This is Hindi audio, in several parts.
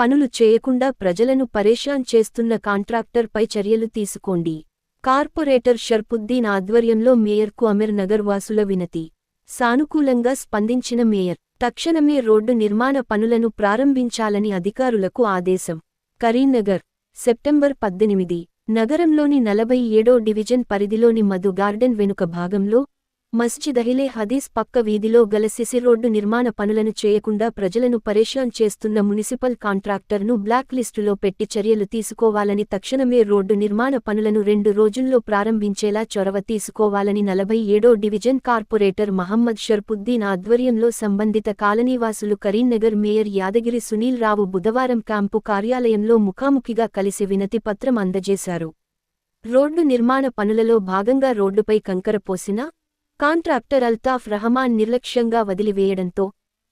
పనులు చేయకుండా ప్రజలను పరేషాన్ చేస్తున్న కాంట్రాక్టర్ పై చర్యలు తీసుకోండి. కార్పొరేటర్ షర్పుద్దీన్ ఆధ్వర్యంలో మేయర్కు అమీర్ నగర్ వాసుల వినతి. సానుకూలంగా స్పందించిన మేయర్ తక్షణమే రోడ్డు నిర్మాణ పనులను ప్రారంభించాలని అధికారులకు ఆదేశం. కరీంనగర్, సెప్టెంబర్ 18. నగరంలోని 47వ డివిజన్ పరిధిలోని మధు గార్డెన్ వెనుక భాగంలో మస్జిద్ అహిలే హదీస్ పక్క వీధిలో గల సిసి రోడ్డు నిర్మాణ పనులను చేయకుండా ప్రజలను పరేషాన్ చేస్తున్న మున్సిపల్ కాంట్రాక్టర్ను బ్లాక్ లిస్టులో పెట్టి చర్యలు తీసుకోవాలని, తక్షణమే రోడ్డు నిర్మాణ పనులను 2 రోజుల్లో ప్రారంభించేలా చొరవ తీసుకోవాలని 47వ డివిజన్ కార్పొరేటర్ మహమ్మద్ షర్పుద్దీన్ ఆధ్వర్యంలో సంబంధిత కాలనీవాసులు కరీంనగర్ మేయర్ యాదగిరి సునీల్ రావు బుధవారం క్యాంపు కార్యాలయంలో ముఖాముఖిగా కలిసి వినతి పత్రం అందజేశారు. రోడ్డు నిర్మాణ పనులలో భాగంగా రోడ్డుపై కంకర పోసినా కాంట్రాక్టర్ అల్తాఫ్ రహమాన్ నిర్లక్ష్యంగా వదిలివేయడంతో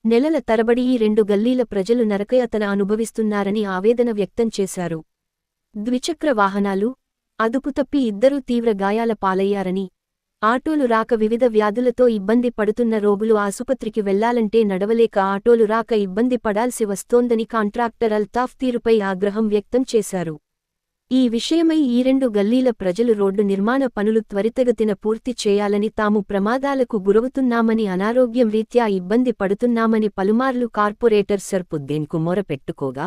నెలల తరబడి ఈ 2 గల్లీల ప్రజలు నరకయాతన అనుభవిస్తున్నారని ఆవేదన వ్యక్తం చేశారు. ద్విచక్ర వాహనాలు అదుపుతప్పి 2 తీవ్ర గాయాల పాలయ్యారని, ఆటోలు రాక వివిధ వ్యాధులతో ఇబ్బంది పడుతున్న రోగులు ఆసుపత్రికి వెళ్లాలంటే నడవలేక ఆటోలు రాక ఇబ్బంది పడాల్సి వస్తోందని కాంట్రాక్టర్ అల్తాఫ్ తీరుపై ఆగ్రహం వ్యక్తం చేశారు. ఈ విషయమై ఈ 2 గల్లీల ప్రజలు రోడ్డు నిర్మాణ పనులు త్వరితగతిన పూర్తి చేయాలని, తాము ప్రమాదాలకు గురవుతున్నామని, అనారోగ్యం రీత్యా ఇబ్బంది పడుతున్నామని పలుమార్లు కార్పొరేటర్ షర్పుద్దీన్కు మొరపెట్టుకోగా,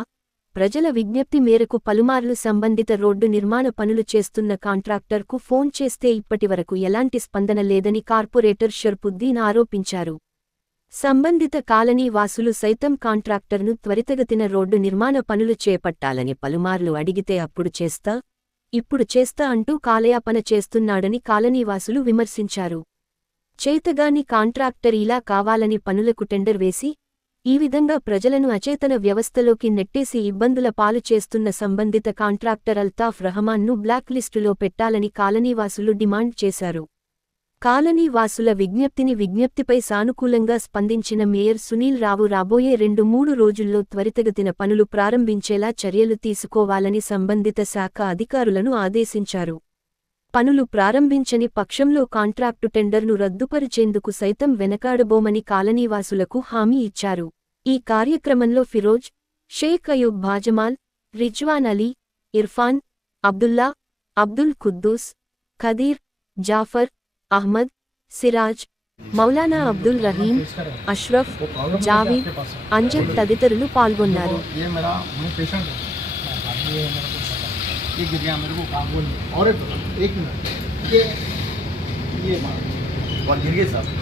ప్రజల విజ్ఞప్తి మేరకు పలుమార్లు సంబంధిత రోడ్డు నిర్మాణ పనులు చేస్తున్న కాంట్రాక్టర్కు ఫోన్ చేస్తే ఇప్పటివరకు ఎలాంటి స్పందన లేదని కార్పొరేటర్ షర్పుద్దీన్ ఆరోపించారు. సంబంధిత కాలనీ వాసులు సైతం కాంట్రాక్టర్ను త్వరితగతిన రోడ్డు నిర్మాణ పనులు చేపట్టాలని పలుమార్లు అడిగితే ఇప్పుడు చేస్తా అంటూ కాలయాపన చేస్తున్నాడని కాలనీవాసులు విమర్శించారు. చేతగాని కాంట్రాక్టర్ ఇలా కావాలని పనులకు టెండర్ వేసి ఈ విధంగా ప్రజలను అచేతన వ్యవస్థలోకి నెట్టేసి ఇబ్బందుల పాలు చేస్తున్న సంబంధిత కాంట్రాక్టర్ అల్తాఫ్ రహమాన్ను బ్లాక్ లిస్టులో పెట్టాలని కాలనీవాసులు డిమాండ్ చేశారు. కాలనీవాసుల విజ్ఞప్తిపై సానుకూలంగా స్పందించిన మేయర్ సునీల్ రావు రాబోయే 2-3 రోజుల్లో త్వరితగతిన పనులు ప్రారంభించేలా చర్యలు తీసుకోవాలని సంబంధిత శాఖ అధికారులను ఆదేశించారు. పనులు ప్రారంభించని పక్షంలో కాంట్రాక్టు టెండర్ను రద్దుపరిచేందుకు సైతం వెనకాడబోమని కాలనీవాసులకు హామీ ఇచ్చారు. ఈ కార్యక్రమంలో ఫిరోజ్, షేక్ అయూబ్ భాజమాల్, రిజ్వాన్ అలీ, ఇర్ఫాన్, అబ్దుల్లా, అబ్దుల్ ఖుద్దూస్, ఖదీర్, జాఫర్, అహ్మద్, సిరాజ్, మౌలానా అబ్దుల్ రహీం, అష్రఫ్, జావీద్, అంజద్ తదితరులు పాల్గొన్నారు.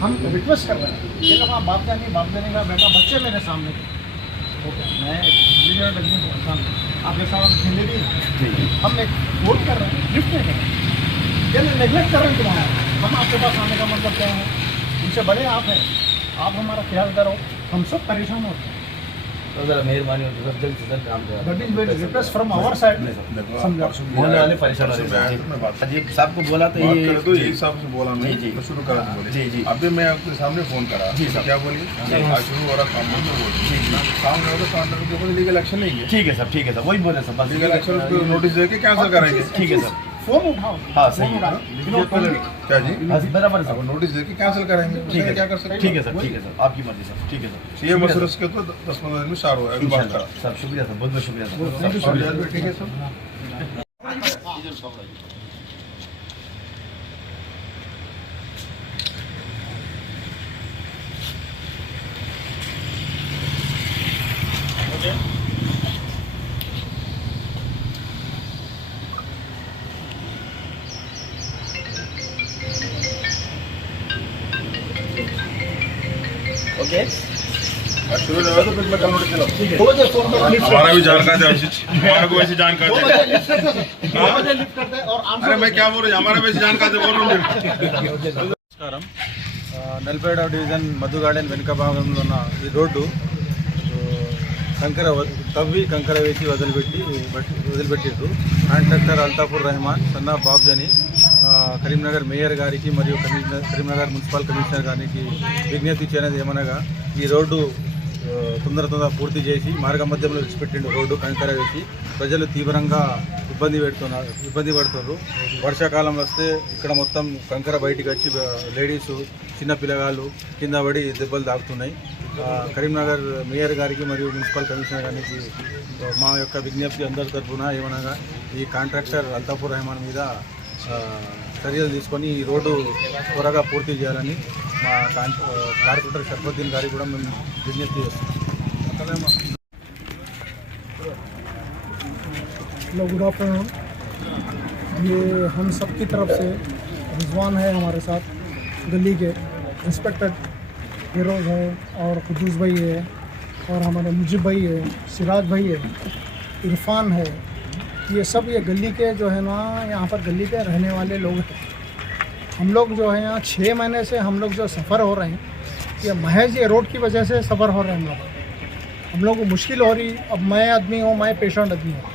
हम रिक्वेस्ट कर रहे हैं, ये लोग बाप जाने का बेटा बच्चे मेरे सामने मैं आपके साथ खेले भी हम वोट कर रहे हैं, लिफ्ट नहीं कर रहे हैं, ये नेग्लेक्ट कर रहे हैं तुम्हारा। हम आपके पास आने का मतलब क्या है? उनसे बड़े आप हैं, आप हमारा ख्याल करो, हम सब परेशान होते हैं। तो जरा मेहरबानी हो तो जल्द से जल्द काम करो। That is very request from our side. समझा बोलने वाले परेशान हो रहे हैं। जी साहब को बोला तो ये तो ये साहब से बोला मैं जी शुरू करा तो बोले जी अभी मैं आपके सामने फोन करा जी सर। क्या बोलिए आज शुरू हो रहा काम बंद हो जी काम नहीं होगा काउंटर के ऊपर लीगल एक्शन नहीं है। ठीक है सर, ठीक है सर, वही बोले सर, बस लीगल एक्शन उसको नोटिस देके कैंसिल कराएंगे। ठीक है सर, फोन उठाओ। हाँ सही है, क्या जी बस बराबर सर, अब नोटिस देके कैंसिल करेंगे। ठीक है क्या कर सकते ठीक है सर, ठीक है सर, आपकी मर्जी सर, ठीक है सर। ये मसला के तो 10-15 दिन में स्टार्ट हुआ है। अभी बात करा सर, शुक्रिया सर, बहुत बहुत शुक्रिया सर। ठीक है सर। ओके शुरू हो तो फिर मैं कल नोटिस दिलाऊं। हो जाए फोन पे लिफ्ट हमारा भी जानकारी है, हमारा को वैसे जानकारी है। लिफ्ट करते हैं और अरे मैं क्या बोल रहा हूँ, हमारा वैसे जानकारी बोल रहा हूँ। నమస్కారం. 47వ డివిజన్ మధు గార్డెన్ వెనుక భాగంలో ఉన్న ఈ రోడ్డు కంకర వేసి వదిలిపెట్టిర్రు. కాంట్రాక్టర్ అల్తాఫుర్ రెహమాన్, సన్నా బాబ్జని కరీంనగర్ మేయర్ గారికి మరియు కరీంనగర్ మున్సిపల్ కమిషనర్ గారికి విజ్ఞప్తి చేయనది ఏమనగా, ఈ రోడ్డు తొందర పూర్తి చేసి మార్గ మధ్యంలో విడిచిపెట్టిండు రోడ్డు కంకర వేసి ప్రజలు తీవ్రంగా ఇబ్బంది పడుతున్నారు. వర్షాకాలం వస్తే ఇక్కడ మొత్తం కంకర బయటికి వచ్చి లేడీసు చిన్న పిల్లగాళ్ళు కింద పడి దెబ్బలు తాకుతున్నాయి. కరీంనగర్ మేయర్ గారికి మరియు మున్సిపల్ కమిషనర్ గారికి మా యొక్క విజ్ఞప్తి అందరి తరఫున ఏమనగా ఈ కాంట్రాక్టర్ అల్తాఫర్ రెహమాన్ మీద చర్యలు తీసుకొని ఈ రోడ్డు త్వరగా పూర్తి చేయాలని మా కార్పొరేటర్ షర్ఫుద్దీన్ గారికి కూడా మేము విజ్ఞప్తి చేస్తున్నాం. Good afternoon. ये हम सब की तरफ से रिजवान है हमारे साथ, गली के रिस्पेक्टेड हीरोज़ हैं और कुद्दूस भाई है और हमारे मुजीब भाई है, सिराज भाई है, इरफान है। ये सब ये गली के जो है ना, यहाँ पर गली के रहने वाले लोग हैं। हम लोग जो है यहाँ 6 महीने से हम लोग जो सफ़र हो रहे हैं, ये महज ये रोड की वजह से सफ़र हो रहे हैं हम लोग को मुश्किल हो रही। अब मैं आदमी हूँ, मैं पेशेंट आदमी हूँ,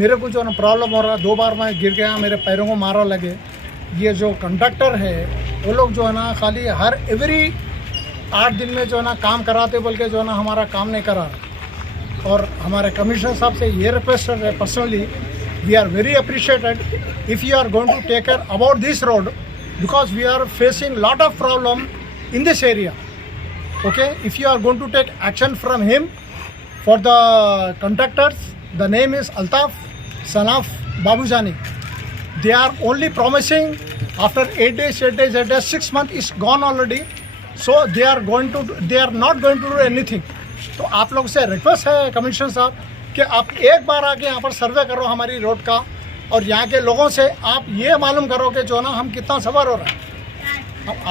मेरे को जो है ना प्रॉब्लम हो रहा। 2 बार मैं गिर गया, मेरे पैरों को मारा लगे। ये जो कंडक्टर है वो लोग जो है ना खाली हर एवरी 8 दिन में जो है ना काम कराते बोल के जो है ना हमारा काम नहीं करा। और हमारे कमिश्नर साहब से ये रिक्वेस्ट है personally, we are very appreciated if you are going to take care about this road because we are facing lot of problem in this area. Okay, if you are going to take action from him for the contractors, the name is Altaf son of Babujani. They are only promising after 8 days, 6 months is gone already. So they are not going to do anything. तो आप लोग से रिक्वेस्ट है कमिश्नर साहब कि आप एक बार आके यहाँ पर सर्वे करो हमारी रोड का और यहाँ के लोगों से आप ये मालूम करो कि जो ना हम कितना सफ़र हो रहा है.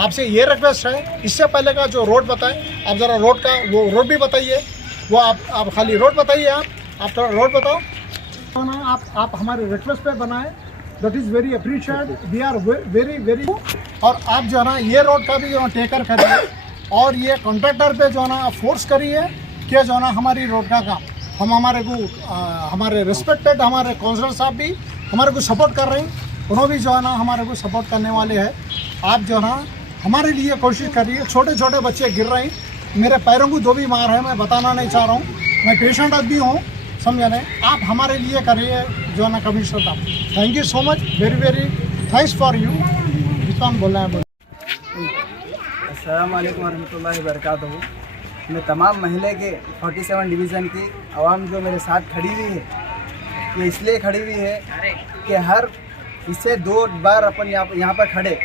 आपसे ये रिक्वेस्ट है, इससे पहले का जो रोड बताए आप ज़रा रोड का वो रोड भी बताइए. वो आप खाली रोड बताइए, आप थोड़ा रोड बताओ ना. आप हमारे रिक्वेस्ट पे बनाए, that is very appreciate. We are very very. और आप जो है ना ये रोड का भी जो है टेकर करिए और ये कॉन्ट्रैक्टर पे जो है ना आप फोर्स करिए कि जो है ना हमारी रोड का काम हम हमारे रिस्पेक्टेड हमारे काउंसलर साहब भी हमारे को सपोर्ट कर रहे हैं. उन्होंने भी जो है ना हमारे को सपोर्ट करने वाले हैं. आप जो है ना हमारे लिए कोशिश करिए. छोटे छोटे बच्चे गिर रहे हैं, मेरे पैरों को 2 भी मार है, मैं बताना नहीं चाह रहा हूँ, मैं पेशेंट आदमी हूँ, समझ रहे. आप हमारे लिए करिए जो है ना कमिश्नर साहब. Thank you so much, very very thanks for you. जितना बोल रहे हैं बोल. अस्सलाम वालेकुम रहमतुल्लाहि व बरकातहू. मैं तमाम महल्ले के 47 डिवीज़न की आवाम जो मेरे साथ खड़ी हुई है, ये इसलिए खड़ी हुई है कि हर इससे 2 बार अपन यहाँ पर खड़े.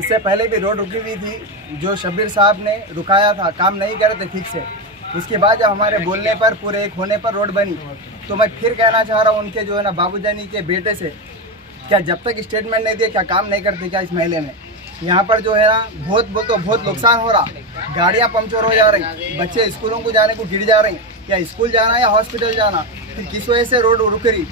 इससे पहले भी रोड रुकी हुई थी, जो शब्बीर साहब ने रुकाया था, काम नहीं करे थे ठीक से. उसके बाद जब हमारे बोलने पर पूरे एक होने पर रोड बनी, तो मैं फिर कहना चाह रहा हूँ उनके जो है ना बाबूजानी के बेटे से, क्या जब तक स्टेटमेंट नहीं दिए क्या काम नहीं करते क्या इस महल्ले में. यहाँ पर जो है ना बहुत नुकसान हो रहा. गाड़ियाँ पंक्चर हो जा रही, बच्चे स्कूलों को जाने को गिर जा रही, या स्कूल जाना या हॉस्पिटल जाना. फिर किस वजह से रोड रुक रही.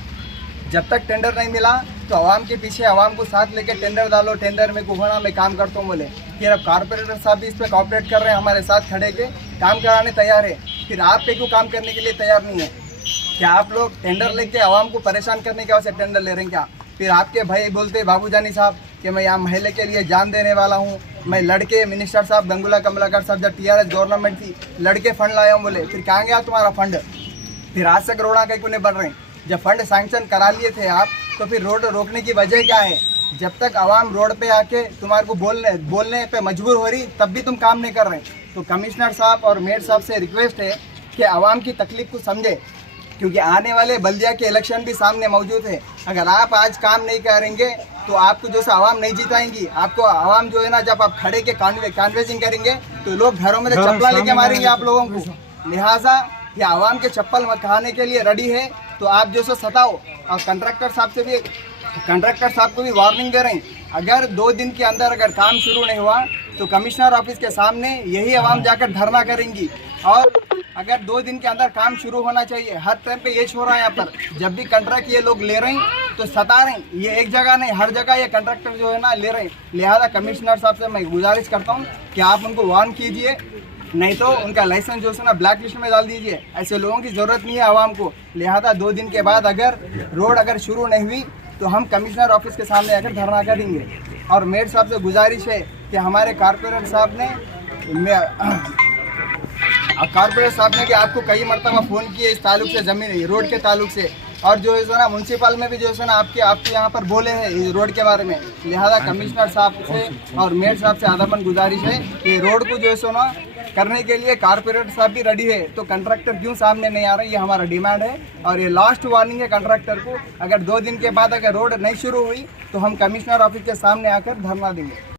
जब तक टेंडर नहीं मिला तो आवाम के पीछे आवाम को साथ लेके टेंडर डालो, टेंडर में घुमाना, मैं काम करता हूँ बोले. फिर अब कॉर्पोरेटर साहब भी इस पर कॉपरेट कर रहे हैं, हमारे साथ खड़े के काम कराने तैयार है. फिर आप पे क्यों काम करने के लिए तैयार नहीं है. क्या आप लोग टेंडर लेके आवाम को परेशान करने के वजह से टेंडर ले रहे हैं क्या. फिर आपके भाई बोलते बाबूजानी साहब कि मैं यहाँ महल्ले के लिए जान देने वाला हूँ, मैं लड़के मिनिस्टर साहब गंगूला कमलाकर साहब जब TRS गवर्नमेंट थी लड़के फंड लाया हूँ बोले. फिर कहाँ गया तुम्हारा फंड. फिर आज तक रोड़ा कहीं क्यों नहीं बन रहे. जब फंड सैंक्शन करा लिए थे आप, तो फिर रोड रोकने की वजह क्या है. जब तक आवाम रोड पे आके तुम्हारे को बोलने पे मजबूर हो रही, तब भी तुम काम नहीं कर रहे. तो कमिश्नर साहब और मेयर साहब से रिक्वेस्ट है कि आवाम की तकलीफ को समझे, क्योंकि आने वाले बल्दिया के इलेक्शन भी सामने मौजूद है. अगर आप आज काम नहीं करेंगे तो आपको जो सा आवाम नहीं जिताएंगी. आपको आवाम जो है ना जब आप खड़े के कॉन्वेंसिंग करेंगे तो लोग घरों में चप्पल लेके मारेंगे आप लोगों को. लिहाजा ये आवाम के चप्पल खाने के लिए रेडी है. तो आप जो सो सताओ. और कंट्रैक्टर साहब को भी वार्निंग दे रहे हैं, अगर 2 दिन के अंदर अगर काम शुरू नहीं हुआ तो कमिश्नर ऑफिस के सामने यही आवाम जाकर धरना करेंगी. और अगर 2 दिन के अंदर काम शुरू होना चाहिए. हर टाइम पे ये हो रहा है यहाँ पर, जब भी कंट्रैक्ट ये लोग ले रहे हैं तो सता रहे हैं. ये एक जगह नहीं, हर जगह ये कंट्रैक्टर जो है ना ले रहे हैं. लिहाजा कमिश्नर साहब से मैं गुजारिश करता हूँ कि आप उनको वार्न कीजिए, नहीं तो उनका लाइसेंस जो है ना ब्लैक लिस्ट में डाल दीजिए. ऐसे लोगों की ज़रूरत नहीं है आवाम को. लिहाजा 2 दिन के बाद अगर रोड शुरू नहीं हुई तो हम कमिश्नर ऑफिस के सामने आकर धरना करेंगे. और मेयर साहब से गुजारिश है कि हमारे कॉर्पोरेटर साहब ने कारपोरेटर साहब ने कि आपको कई मरतबा फ़ोन किए इस ताल्लुक से, ज़मीन रोड के ताल्लुक से, और जो है सो ना म्यूनसिपल में भी जो है ना आपके यहाँ पर बोले हैं इस रोड के बारे में। लिहाजा कमिश्नर साहब से और मेयर साहब से आदाबन गुजारिश है कि रोड को जो है सो ना करने के लिए कारपोरेटर साहब भी रेडी है, तो कंट्रैक्टर क्यों सामने नहीं आ रहा है, ये हमारा डिमांड है। और ये लास्ट वार्निंग है कंट्रैक्टर को, अगर 2 दिन के बाद अगर रोड नहीं शुरू हुई तो हम कमिश्नर ऑफिस के सामने आकर धरना देंगे।